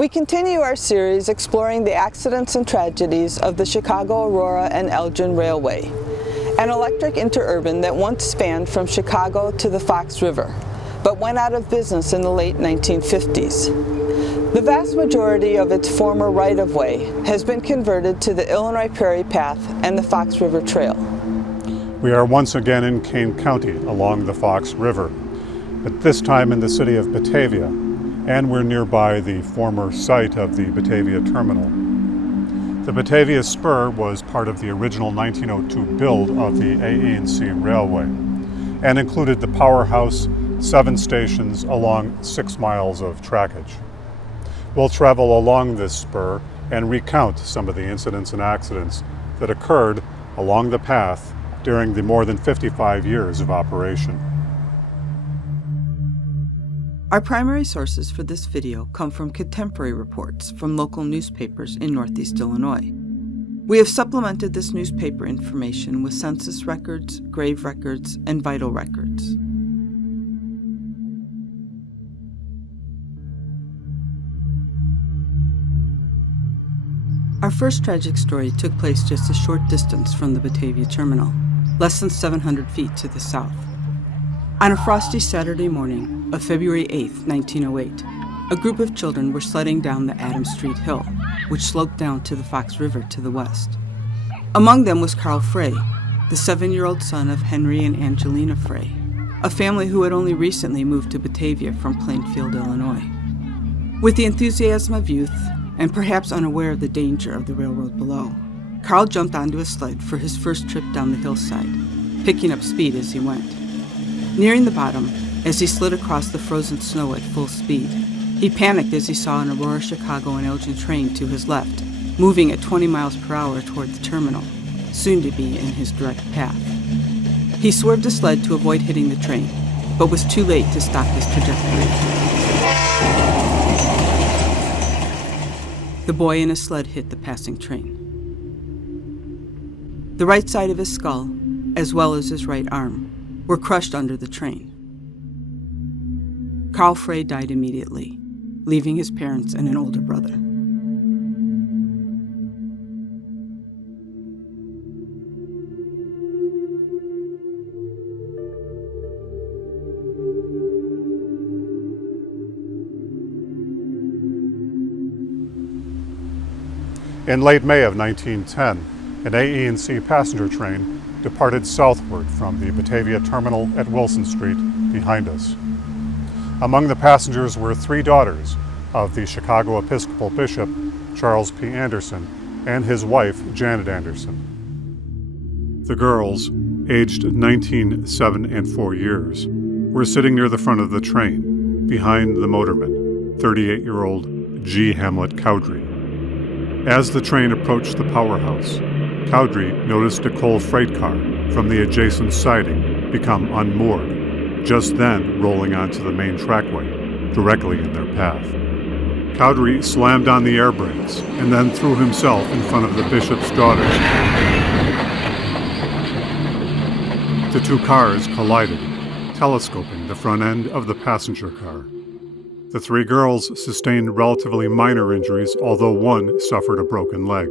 We continue our series exploring the accidents and tragedies of the Chicago, Aurora, and Elgin Railway, an electric interurban that once spanned from Chicago to the Fox River, but went out of business in the late 1950s. The vast majority of its former right-of-way has been converted to the Illinois Prairie Path and the Fox River Trail. We are once again in Kane County along the Fox River, but this time in the city of Batavia, and we're nearby the former site of the Batavia Terminal. The Batavia Spur was part of the original 1902 build of the CA&E Railway and included the Powerhouse 7 stations along 6 miles of trackage. We'll travel along this spur and recount some of the incidents and accidents that occurred along the path during the more than 55 years of operation. Our primary sources for this video come from contemporary reports from local newspapers in Northeast Illinois. We have supplemented this newspaper information with census records, grave records, and vital records. Our first tragic story took place just a short distance from the Batavia Terminal, less than 700 feet to the south. On a frosty Saturday morning of February 8, 1908, a group of children were sledding down the Adams Street Hill, which sloped down to the Fox River to the west. Among them was Carl Frey, the 7-year-old son of Henry and Angelina Frey, a family who had only recently moved to Batavia from Plainfield, Illinois. With the enthusiasm of youth, and perhaps unaware of the danger of the railroad below, Carl jumped onto a sled for his first trip down the hillside, picking up speed as he went. Nearing the bottom, as he slid across the frozen snow at full speed, he panicked as he saw an Aurora, Chicago, and Elgin train to his left, moving at 20 miles per hour toward the terminal, soon to be in his direct path. He swerved the sled to avoid hitting the train, but was too late to stop his trajectory. The boy in his sled hit the passing train. The right side of his skull, as well as his right arm, were crushed under the train. Carl Frey died immediately, leaving his parents and an older brother. In late May of 1910, an AE&C passenger train departed southward from the Batavia Terminal at Wilson Street behind us. Among the passengers were 3 daughters of the Chicago Episcopal Bishop, Charles P. Anderson, and his wife, Janet Anderson. The girls, aged 19, 7, and 4 years, were sitting near the front of the train, behind the motorman, 38-year-old G. Hamlet Cowdery. As the train approached the Powerhouse, Cowdery noticed a coal freight car from the adjacent siding become unmoored, just then rolling onto the main trackway, directly in their path. Cowdery slammed on the air brakes and then threw himself in front of the bishop's daughters. The 2 cars collided, telescoping the front end of the passenger car. The 3 girls sustained relatively minor injuries, although one suffered a broken leg.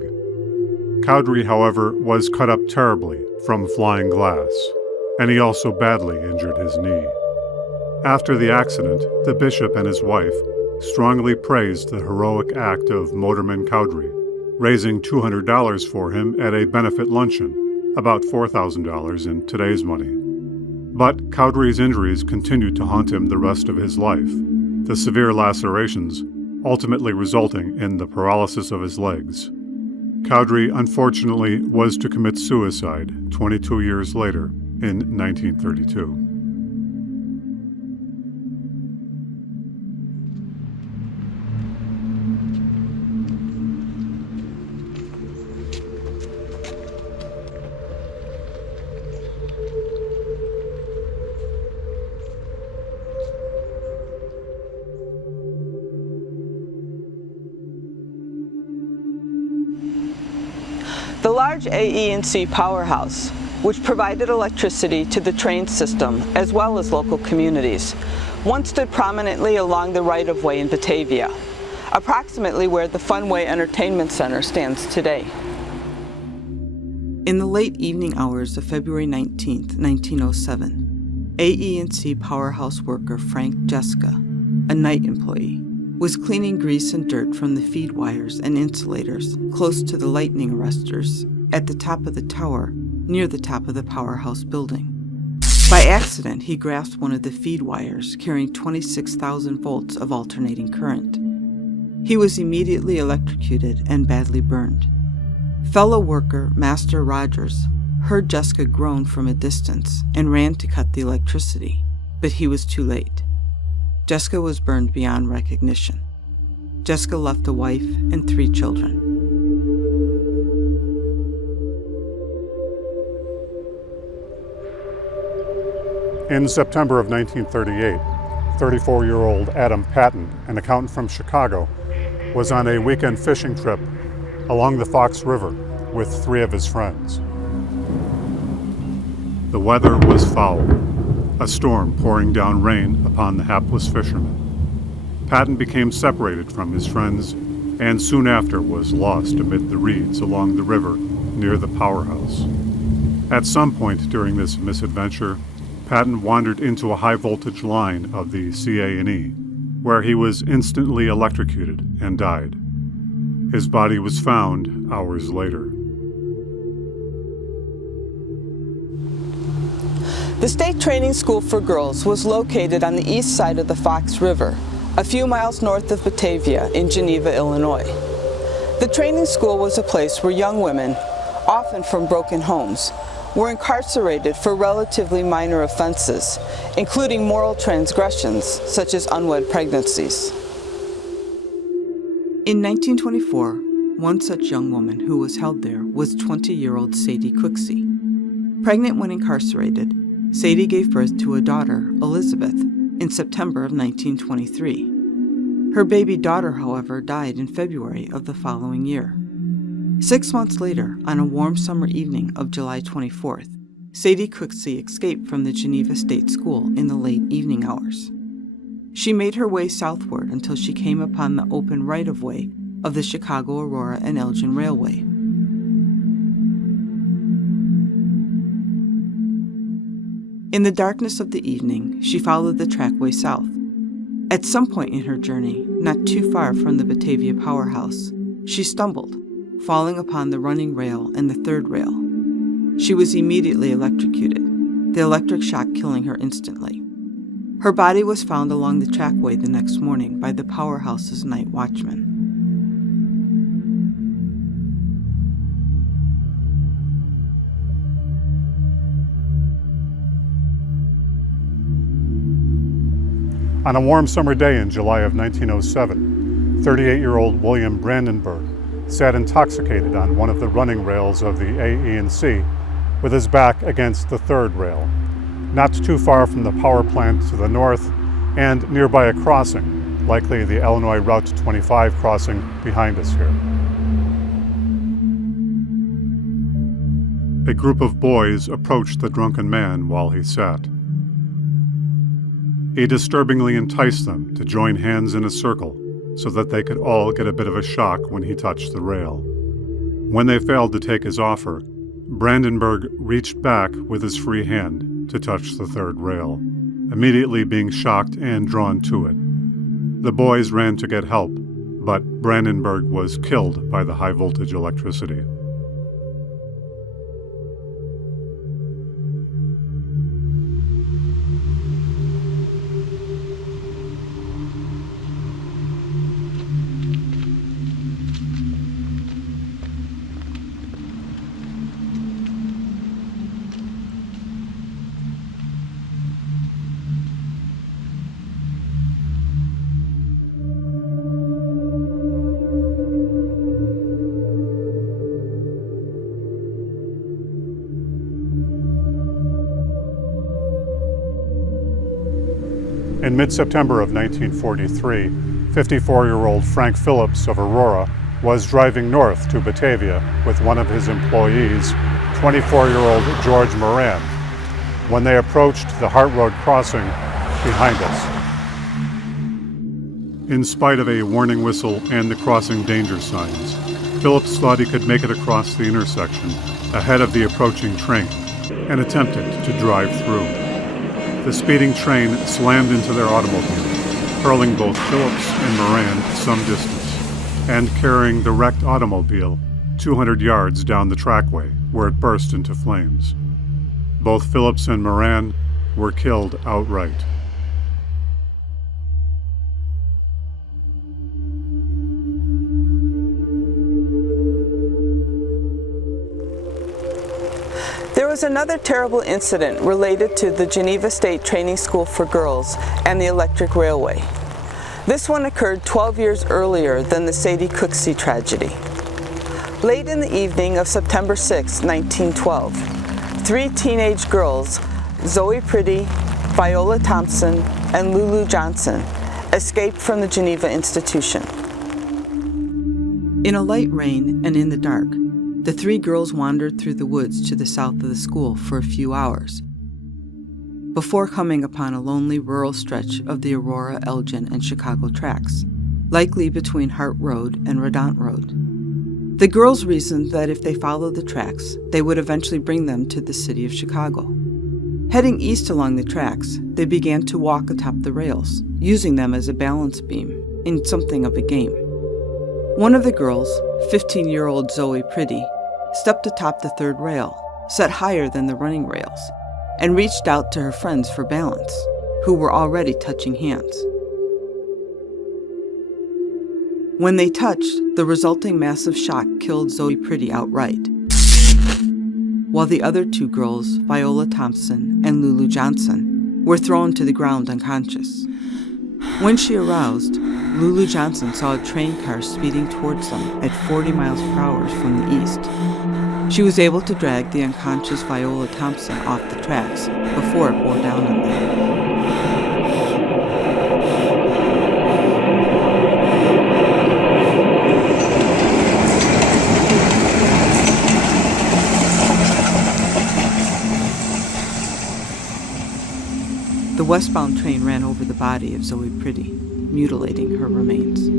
Cowdery, however, was cut up terribly from flying glass, and he also badly injured his knee. After the accident, the bishop and his wife strongly praised the heroic act of motorman Cowdery, raising $200 for him at a benefit luncheon, about $4,000 in today's money. But Cowdery's injuries continued to haunt him the rest of his life, the severe lacerations ultimately resulting in the paralysis of his legs. Cowdery, unfortunately, was to commit suicide 22 years later in 1932. The large AE&C powerhouse, which provided electricity to the train system as well as local communities, once stood prominently along the right-of-way in Batavia. approximately where the Funway Entertainment Center stands today. In the late evening hours of February 19, 1907, AE&C Powerhouse worker Frank Jeska, a night employee, was cleaning grease and dirt from the feed wires and insulators close to the lightning arresters at the top of the tower near the top of the Powerhouse building. By accident, he grasped one of the feed wires carrying 26,000 volts of alternating current. He was immediately electrocuted and badly burned. Fellow worker Master Rogers heard Jeska groan from a distance and ran to cut the electricity, but he was too late. Jeska was burned beyond recognition. Jeska left a wife and 3 children. In September of 1938, 34-year-old Adam Patton, an accountant from Chicago, was on a weekend fishing trip along the Fox River with 3 of his friends. The weather was foul, a storm pouring down rain upon the hapless fishermen. Patton became separated from his friends and soon after was lost amid the reeds along the river near the Powerhouse. At some point during this misadventure, Patton wandered into a high-voltage line of the CA&E, where he was instantly electrocuted and died. His body was found hours later. The State Training School for Girls was located on the east side of the Fox River, a few miles north of Batavia in Geneva, Illinois. The training school was a place where young women, often from broken homes, were incarcerated for relatively minor offenses, including moral transgressions such as unwed pregnancies. In 1924, one such young woman who was held there was 20-year-old Sadie Cooksey. Pregnant when incarcerated, Sadie gave birth to a daughter, Elizabeth, in September of 1923. Her baby daughter, however, died in February of the following year. 6 months later, on a warm summer evening of July 24th, Sadie Cooksey escaped from the Geneva State School in the late evening hours. She made her way southward until she came upon the open right-of-way of the Chicago, Aurora, and Elgin Railway. In the darkness of the evening, she followed the trackway south. At some point in her journey, not too far from the Batavia Powerhouse, she stumbled, falling upon the running rail and the third rail. She was immediately electrocuted, the electric shock killing her instantly. Her body was found along the trackway the next morning by the Powerhouse's night watchman. On a warm summer day in July of 1907, 38-year-old William Brandenburg sat intoxicated on one of the running rails of the AE&C with his back against the third rail, not too far from the power plant to the north and nearby a crossing, likely the Illinois Route 25 crossing behind us here. A group of boys approached the drunken man while he sat. He disturbingly enticed them to join hands in a circle so that they could all get a bit of a shock when he touched the rail. When they failed to take his offer, Brandenburg reached back with his free hand to touch the third rail, immediately being shocked and drawn to it. The boys ran to get help, but Brandenburg was killed by the high-voltage electricity. In mid-September of 1943, 54-year-old Frank Phillips of Aurora was driving north to Batavia with one of his employees, 24-year-old George Moran, when they approached the Hart Road crossing behind us. In spite of a warning whistle and the crossing danger signs, Phillips thought he could make it across the intersection ahead of the approaching train and attempted to drive through. The speeding train slammed into their automobile, hurling both Phillips and Moran some distance, and carrying the wrecked automobile 200 yards down the trackway, where it burst into flames. Both Phillips and Moran were killed outright. There was another terrible incident related to the Geneva State Training School for Girls and the electric railway. This one occurred 12 years earlier than the Sadie Cooksey tragedy. Late in the evening of September 6, 1912, 3 teenage girls, Zoe Pretty, Viola Thompson, and Lulu Johnson, escaped from the Geneva institution. In a light rain and in the dark, the 3 girls wandered through the woods to the south of the school for a few hours, before coming upon a lonely rural stretch of the Aurora, Elgin, and Chicago tracks, likely between Hart Road and Redont Road. The girls reasoned that if they followed the tracks, they would eventually bring them to the city of Chicago. Heading east along the tracks, they began to walk atop the rails, using them as a balance beam, in something of a game. One of the girls, 15-year-old Zoe Pretty, stepped atop the 3rd rail, set higher than the running rails, and reached out to her friends for balance, who were already touching hands. When they touched, the resulting massive shock killed Zoe Pretty outright, while the other 2 girls, Viola Thompson and Lulu Johnson, were thrown to the ground unconscious. When she aroused, Lulu Johnson saw a train car speeding towards them at 40 miles per hour from the east. She was able to drag the unconscious Viola Thompson off the tracks before it bore down on them. The westbound train ran over the body of Zoe Pretty, mutilating her remains.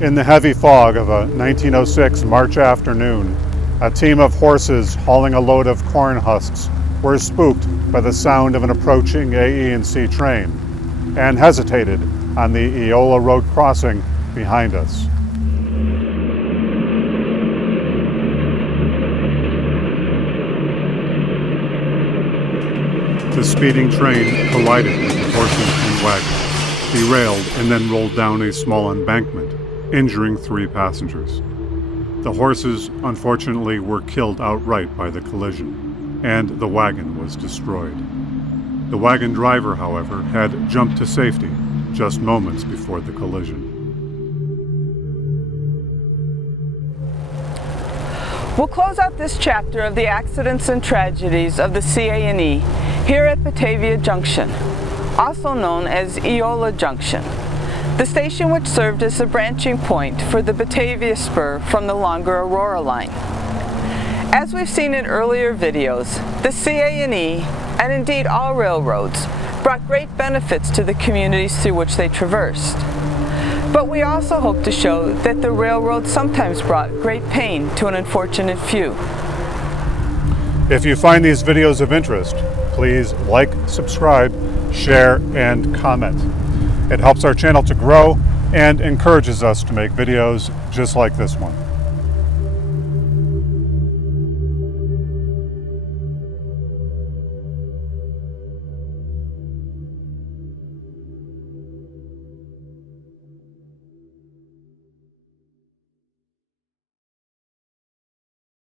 In the heavy fog of a 1906 March afternoon, a team of horses hauling a load of corn husks were spooked by the sound of an approaching AE&C train and hesitated on the Eola Road crossing behind us. The speeding train collided with the horses and wagons, derailed, and then rolled down a small embankment, injuring 3 passengers. The horses, unfortunately, were killed outright by the collision, and the wagon was destroyed. The wagon driver, however, had jumped to safety just moments before the collision. We'll close out this chapter of the accidents and tragedies of the CA&E here at Batavia Junction, also known as Eola Junction, the station which served as the branching point for the Batavia Spur from the longer Aurora line. As we've seen in earlier videos, the CA&E, and indeed all railroads, brought great benefits to the communities through which they traversed. But we also hope to show that the railroad sometimes brought great pain to an unfortunate few. If you find these videos of interest, please like, subscribe, share, and comment. It helps our channel to grow and encourages us to make videos just like this one.